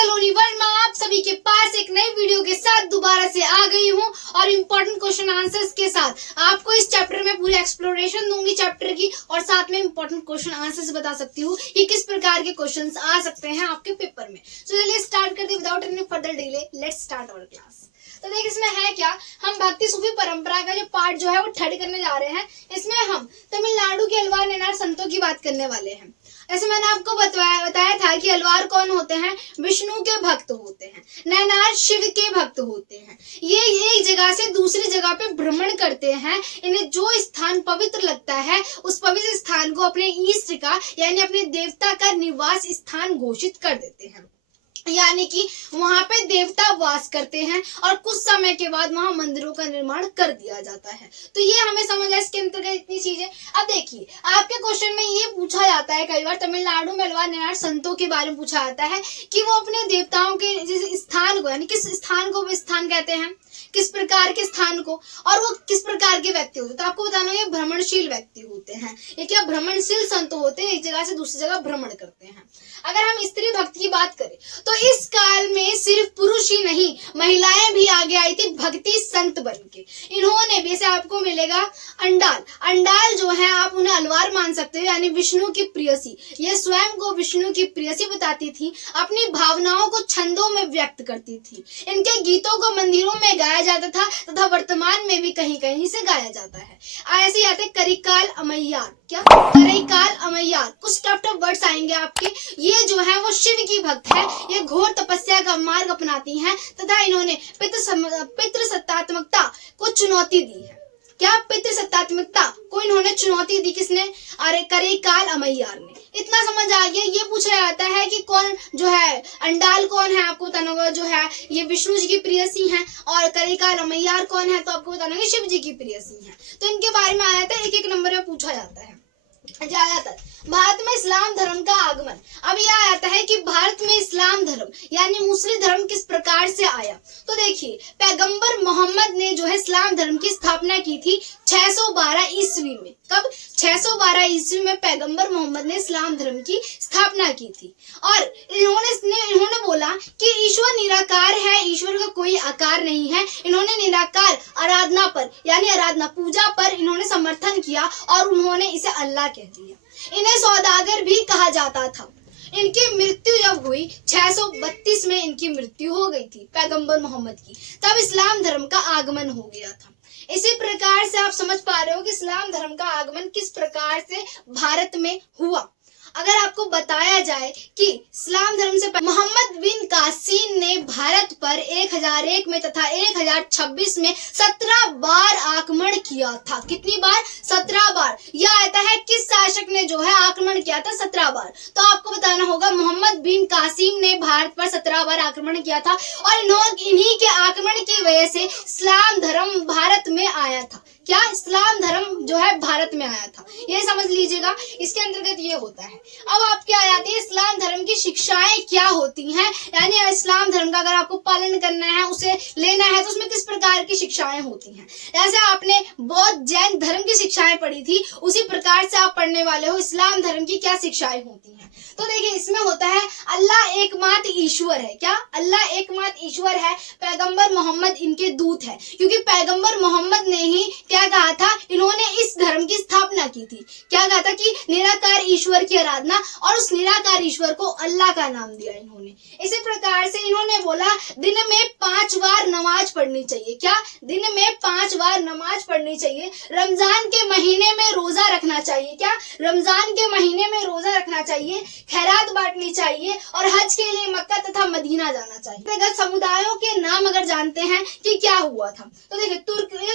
सलोनी वर्मा आप सभी के पास एक नई वीडियो के साथ दोबारा से आ गई हूँ और इम्पोर्टेंट क्वेश्चन आंसर्स के साथ आपको इस चैप्टर में पूरी एक्सप्लोरेशन दूंगी चैप्टर की और साथ में इम्पोर्टेंट क्वेश्चन आंसर्स बता सकती हूँ कि किस प्रकार के क्वेश्चंस आ सकते हैं आपके पेपर में। तो चलिए स्टार्ट करते हैं without any further delay. Let's start our class. तो देखिए इसमें है क्या, हम भक्ति सूफी परंपरा का जो पार्ट जो है वो थर्ड करने जा रहे हैं। इसमें हम तमिलनाडु के अलवार नैनार संतों की बात करने वाले हैं। ऐसे मैंने आपको बताया था कि अलवार कौन होते हैं, विष्णु के भक्त होते हैं, नैनार शिव के भक्त होते हैं। ये एक जगह से दूसरी जगह पे भ्रमण करते हैं। इन्हें जो स्थान पवित्र लगता है उस पवित्र स्थान को अपने ईष्ट का यानी अपने देवता का निवास स्थान घोषित कर देते हैं, यानी कि वहां पे देवता वास करते हैं और कुछ समय के बाद वहां मंदिरों का निर्माण कर दिया जाता है। तो ये हमें समझ है इसके अंतर्गत इतनी चीजें। अब देखिए आपके क्वेश्चन में ये पूछा जाता है कई बार, तमिलनाडु में अलवार नैनार संतों के बारे में पूछा जाता है कि वो अपने देवताओं के जिस स्थान को यानी किस स्थान को वो स्थान कहते हैं, किस प्रकार के स्थान को, और वो किस प्रकार के व्यक्ति होते हैं। तो आपको बताना ये भ्रमणशील व्यक्ति होते हैं। ये क्या भ्रमणशील संत होते हैं, एक जगह से दूसरी जगह भ्रमण करते हैं। अगर हम स्त्री भक्त की बात करें तो इस काल में सिर्फ पुरुष ही नहीं महिलाएं भी आगे आई थी भक्ति संत बनके। इन्होंने भी, जैसे आपको मिलेगा अंडाल जो है आप उन्हें अलवार मान सकते हो यानी विष्णु की प्रेयसी। ये स्वयं को विष्णु की प्रेयसी बताती थी, अपनी भावनाओं को छंदों में व्यक्त करती थी। इनके गीतों को मंदिरों में गाया जाता था तथा वर्तमान में भी कहीं कहीं से गाया जाता है। ऐसे आते करिकाल अमैयार, क्या करिकाल अमैयार, कुछ टफ वर्ड्स आएंगे आपके। ये जो है वो शिव की भक्त है। ये घोर तपस्या का मार्ग अपनाती हैं तथा इन्होंने पितृ सत्तात्मकता को चुनौती दी है। क्या पितृ सत्तात्मकता को इन्होंने चुनौती दी, किसने? अरे करिकाल अमैयार ने। इतना समझ आ गया। ये पूछा जाता है कि कौन जो है अंडाल कौन है, आपको बताना होगा जो है ये विष्णु जी की प्रेयसी हैं, और करिकाल अमैयार कौन है तो आपको बताना होगा शिव जी की प्रेयसी हैं। तो इनके बारे में आया था एक एक नंबर में पूछा जाता है ज्यादातर। भारत में इस्लाम धर्म का आगमन। अब यह आता है कि भारत में इस्लाम धर्म यानी मुस्लिम धर्म किस प्रकार से आया। तो देखिए पैगंबर मोहम्मद ने जो है इस्लाम धर्म की स्थापना की थी 612 ईस्वी में। कब? 612 ईस्वी में पैगंबर मोहम्मद ने इस्लाम धर्म की स्थापना की थी। और इन्होंने बोला कि ईश्वर निराकार है, ईश्वर का कोई आकार नहीं है। इन्होंने निराकार आराधना पर यानी आराधना पूजा पर इन्होंने समर्थन किया और उन्होंने इसे अल्लाह कह दिया। इन्हें सौदागर भी कहा जाता था। इनकी मृत्यु जब हुई 632 में इनकी मृत्यु हो गई थी पैगंबर मोहम्मद की, तब इस्लाम धर्म का आगमन हो गया था। इसी प्रकार से आप समझ पा रहे हो कि इस्लाम धर्म का आगमन किस प्रकार से भारत में हुआ। अगर आपको बताया जाए कि इस्लाम धर्म से मोहम्मद बिन कासिम ने भारत पर 1001 में तथा 1026 में 17 बार आक्रमण किया था। कितनी बार? 17 बार। यह आता है किस शासक ने जो है आक्रमण किया था? 17 बार। तो आपको बताना होगा मोहम्मद बिन कासिम ने भारत पर 17 बार आक्रमण किया था और इन्हीं के आक्रमण की वजह से इस्लाम धर्म भारत में आया था। क्या? इस्लाम धर्म जो है भारत में आया था, ये समझ लीजिएगा। इसके अंतर्गत ये होता है। अब आपके आ जाती है इस्लाम धर्म की शिक्षाएं क्या होती हैं, यानी इस्लाम धर्म का अगर आपको पालन करना है, उसे लेना है, तो उसमें किस प्रकार की शिक्षाएं होती हैं। जैसे आपने बौद्ध जैन धर्म की शिक्षाएं पढ़ी थी, उसी प्रकार से आप पढ़ने वाले हो इस्लाम धर्म की क्या शिक्षाएं होती हैं। तो देखिए इसमें होता है अल्लाह एकमात्र ईश्वर है। क्या? अल्लाह एकमात्र ईश्वर है। पैगंबर मोहम्मद इनके दूत है, क्योंकि पैगंबर मोहम्मद ने ही क्या कहा था, इन्होंने इस धर्म की स्थापना की थी। क्या कहा था कि निराकार ईश्वर की आराधना, और उस निराकार ईश्वर को अल्लाह का नाम दिया इन्होंने। इसी प्रकार से इन्होंने बोला दिन में 5 बार नमाज पढ़नी चाहिए। क्या? दिन में 5 बार नमाज पढ़नी चाहिए। रमजान के महीने में रोजा रखना चाहिए। क्या? रमजान के महीने में रोजा रखना चाहिए। खैरात बांटनी चाहिए और हज के लिए मक्का तथा मदीना जाना चाहिए। अगर समुदायों के नाम अगर जानते हैं कि क्या हुआ था, तो देखिए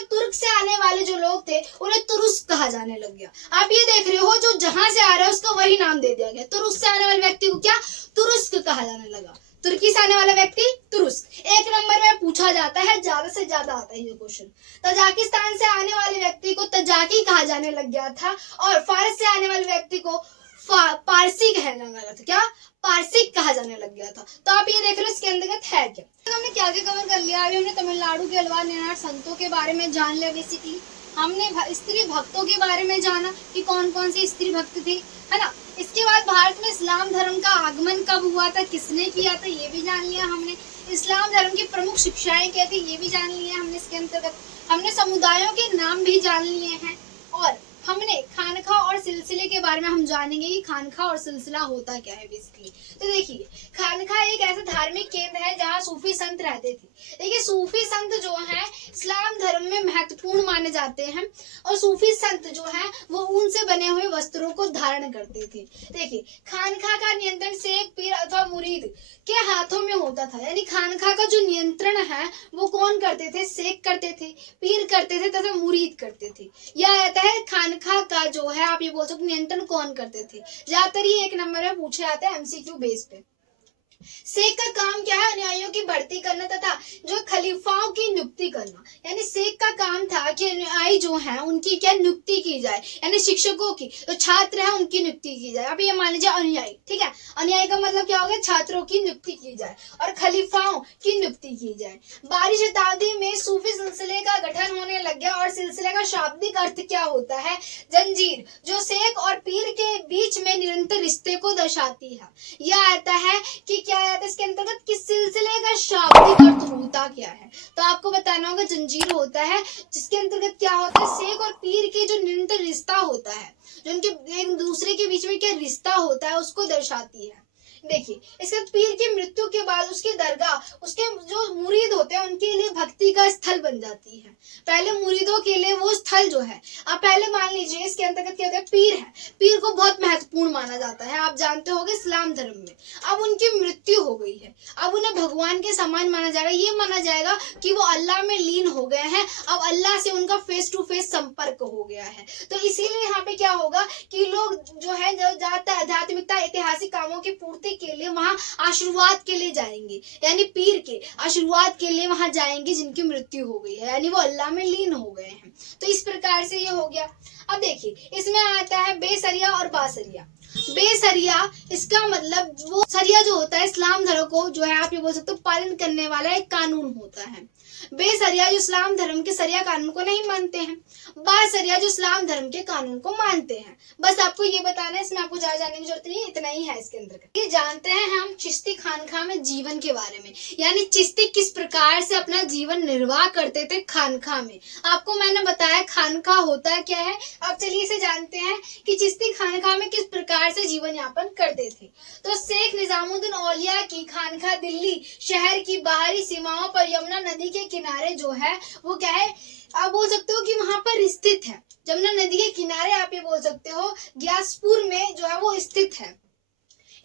तुर्क से आने वाले जो लोग थे उन्हें तुरुस्क कहा जाने लग गया। आप ये देख रहे हो जो जहां से आ रहा है उसको वही नाम दे दिया गया। तुरुस्क से आने वाले व्यक्ति को क्या? तुरुस्क कहा जाने लगा। तुर्की से आने वाला व्यक्ति तुरुस्क। एक नंबर में पूछा जाता है, ज्यादा से ज्यादा आता है ये क्वेश्चन। तजाकिस्तान से आने वाले व्यक्ति को तजाकी कहा जाने लग गया था और फारस से आने वाले व्यक्ति को पारसी कहने लगा था। क्या? पारसिक कहा जाने लग गया था। तो आप ये देख रहे हो इसके अंतर्गत है क्या। तो हमने क्या क्या कवर कर लिया। अभी हमने तमिलनाडु के अलवार नैनार संतों के बारे में जान लिया। बेसिकली हमने स्त्री भक्तों के बारे में जाना कि कौन कौन से स्त्री भक्त थे, है ना। इसके बाद भारत में इस्लाम धर्म का आगमन कब हुआ था, किसने किया था, ये भी जान लिया हमने। इस्लाम धर्म की प्रमुख शिक्षाएं क्या थी, ये भी जान लिया हमने। इसके अंतर्गत हमने समुदायों के नाम भी जान लिए हैं और हमने खानखा और सिलसिले के बारे में हम जानेंगे कि खानखा और सिलसिला होता क्या है बेसिकली। तो देखिए, खानखा एक ऐसा धार्मिक केंद्र है जहाँ सूफी संत रहते थे। देखिए, सूफी संत जो है इस्लाम धर्म में महत्वपूर्ण माने जाते हैं और सूफी संत जो है वो ऊन से बने हुए वस्त्रों को धारण करते थे। देखिए, खानखा का नियंत्रण शेख, पीर अथवा मुरीद के हाथों में होता था। यानी खानखा का जो नियंत्रण है वो कौन करते थे, शेख करते थे, पीर करते थे तथा मुरीद करते थे। यह आता है खानखा का जो है आप ये बोल सकते नियंत्रण कौन करते थे। ज्यादातर ये 1 नंबर में पूछे जाते हैं एमसीक्यू बेस पे। शेख का काम क्या है, अनुयायियों की भर्ती करना तथा जो खलीफाओं की नियुक्ति करना। यानी शेख का काम था कि अनुयायी जो है उनकी क्या नियुक्ति की जाए, यानी शिक्षकों की, जो छात्र है उनकी नियुक्ति की जाए। अब ये मान लीजिए अनुयायी, ठीक है, अनुयायी का मतलब क्या हो गया, छात्रों की नियुक्ति की जाए और खलीफाओं की नियुक्ति की जाए। 12वीं शताब्दी में सूफी सिलसिले का गठन होने लग गया और सिलसिले का शाब्दिक अर्थ क्या होता है, जंजीर, जो शेख और पीर के बीच में निरंतर रिश्ते को दर्शाती है। यह आता है कि क्या आता है इसके अंतर्गत, किस सिलसिले का शाब्दिक अर्थ होता क्या है। तो आपको बताना होगा जंजीर होता है, जिसके अंतर्गत क्या होता है, शेख और पीर के जो निरंतर रिश्ता होता है, जो उनके एक दूसरे के बीच में क्या रिश्ता होता है उसको दर्शाती है। देखिए, इसके पीर की मृत्यु के बाद उसकी दरगाह, उसके जो मुरीद होते हैं उनके लिए भक्ति का स्थल बन जाती है। पहले मुरीदों के लिए वो स्थल जो है, आप पहले मान लीजिए इसके अंतर्गत क्या होता है, पीर है, पीर को बहुत महत्वपूर्ण माना जाता है, आप जानते होंगे इस्लाम धर्म में। अब उनकी मृत्यु हो गई है, अब उन्हें भगवान के समान माना जाएगा। ये माना जाएगा कि वो अल्लाह में लीन हो गए हैं, अब अल्लाह से उनका फेस टू फेस संपर्क हो गया है। तो इसीलिए यहाँ पे क्या होगा कि लोग जो है ज्यादातर आध्यात्मिकता, ऐतिहासिक कामों की पूर्ति के लिए वहां आशीर्वाद के लिए जाएंगे, यानी पीर के आशीर्वाद के लिए वहां जाएंगे जिनकी मृत्यु हो गई है, यानी वो अल्लाह में लीन हो गए हैं। तो इस प्रकार से ये हो गया। अब देखिए, इसमें आता है बेसरिया और बासरिया। बेसरिया, इसका मतलब वो सरिया जो होता है इस्लाम धर्म को जो है आप ये बोल सकते हो पालन करने वाला एक कानून होता है। बेसरिया जो इस्लाम धर्म के सरिया कानून को नहीं मानते हैं, बासरिया जो इस्लाम धर्म के कानून को मानते हैं। बस आपको ये बताना है, इसमें आपको ज्यादा जानने की जरूरत नहीं, इतना ही है इसके अंदर। ये जानते हैं हम चिश्ती खानखा में जीवन के बारे में, यानी चिश्ती किस प्रकार से अपना जीवन निर्वाह करते थे खानखा में। आपको मैंने बताया खानखा होता क्या है। अब चलिए इसे जानते हैं कि चिश्ती खानखा में किस प्रकार से जीवन यापन करते थे। तो शेख निजामुद्दीन औलिया की खानखा दिल्ली शहर की बाहरी सीमाओं पर यमुना नदी के किनारे जो है वो क्या है, आप बोल सकते हो कि वहां पर स्थित है। यमुना नदी के किनारे आप ये बोल सकते हो ग्यासपुर में जो है वो स्थित है।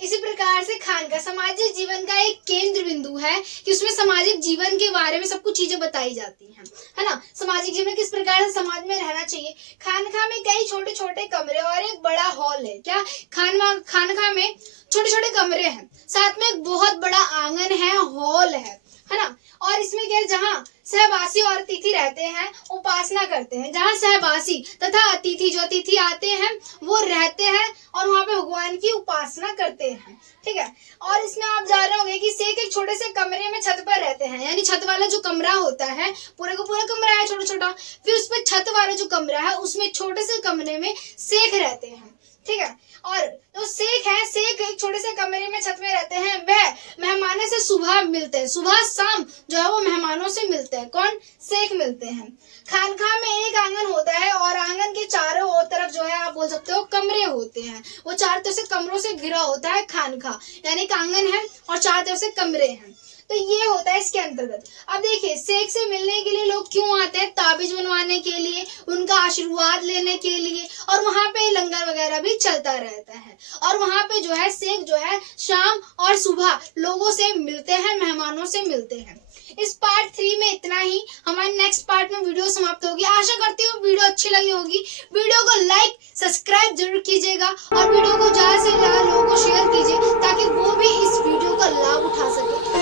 इसी प्रकार से खानका सामाजिक जीवन का एक केंद्र बिंदु है कि उसमें सामाजिक जीवन के बारे में सब कुछ चीजें बताई जाती हैं, है ना। सामाजिक जीवन किस प्रकार से समाज में रहना चाहिए। खानका में कई छोटे छोटे कमरे और एक बड़ा हॉल है। क्या खानका में छोटे छोटे कमरे हैं, साथ में एक बहुत बड़ा आंगन है, हॉल है ना। और इसमें क्या है, जहाँ सहवासी और अतिथि रहते हैं उपासना करते हैं, जहाँ सहवासी तथा अतिथि जो अतिथि आते हैं वो रहते हैं और वहाँ पे भगवान की उपासना करते हैं, ठीक है। और इसमें आप जान रहे होंगे कि शेख एक छोटे से कमरे में छत पर रहते हैं, यानी छत वाला जो कमरा होता है पूरे का पूरा कमरा है छोटा छोटा, फिर उस पर छत वाला जो कमरा है उसमें छोटे से कमरे में शेख रहते हैं, ठीक है। और जो शेख है, शेख एक छोटे से कमरे में छत में रहते हैं, वह मेहमानों से सुबह मिलते हैं, सुबह शाम जो है वो मेहमानों से मिलते हैं। कौन, शेख मिलते हैं। खानका में एक आंगन होता है और आंगन के चारों ओर तरफ जो है आप बोल सकते हो कमरे होते हैं, वो चारों तरफ से कमरों से घिरा होता है खानका, यानी एक आंगन है और चारों तरफ से कमरे हैं। तो ये होता है इसके अंतर्गत। अब देखिए, शेख से मिलने के लिए लोग क्यों आते हैं, ताबीज बनवाने के लिए, उनका आशीर्वाद लेने के लिए, और वहाँ पे लंगर वगैरह भी चलता रहता है। और वहाँ पे जो है शेख जो है शाम और सुबह लोगों से मिलते हैं, मेहमानों से मिलते हैं। इस पार्ट 3 में इतना ही। हमारे नेक्स्ट पार्ट में वीडियो समाप्त होगी। आशा करती हूँ वीडियो अच्छी लगी होगी। वीडियो को लाइक सब्सक्राइब जरूर कीजिएगा और वीडियो को ज्यादा से ज्यादा लोगों को शेयर कीजिए ताकि वो भी इस वीडियो का लाभ उठा सके।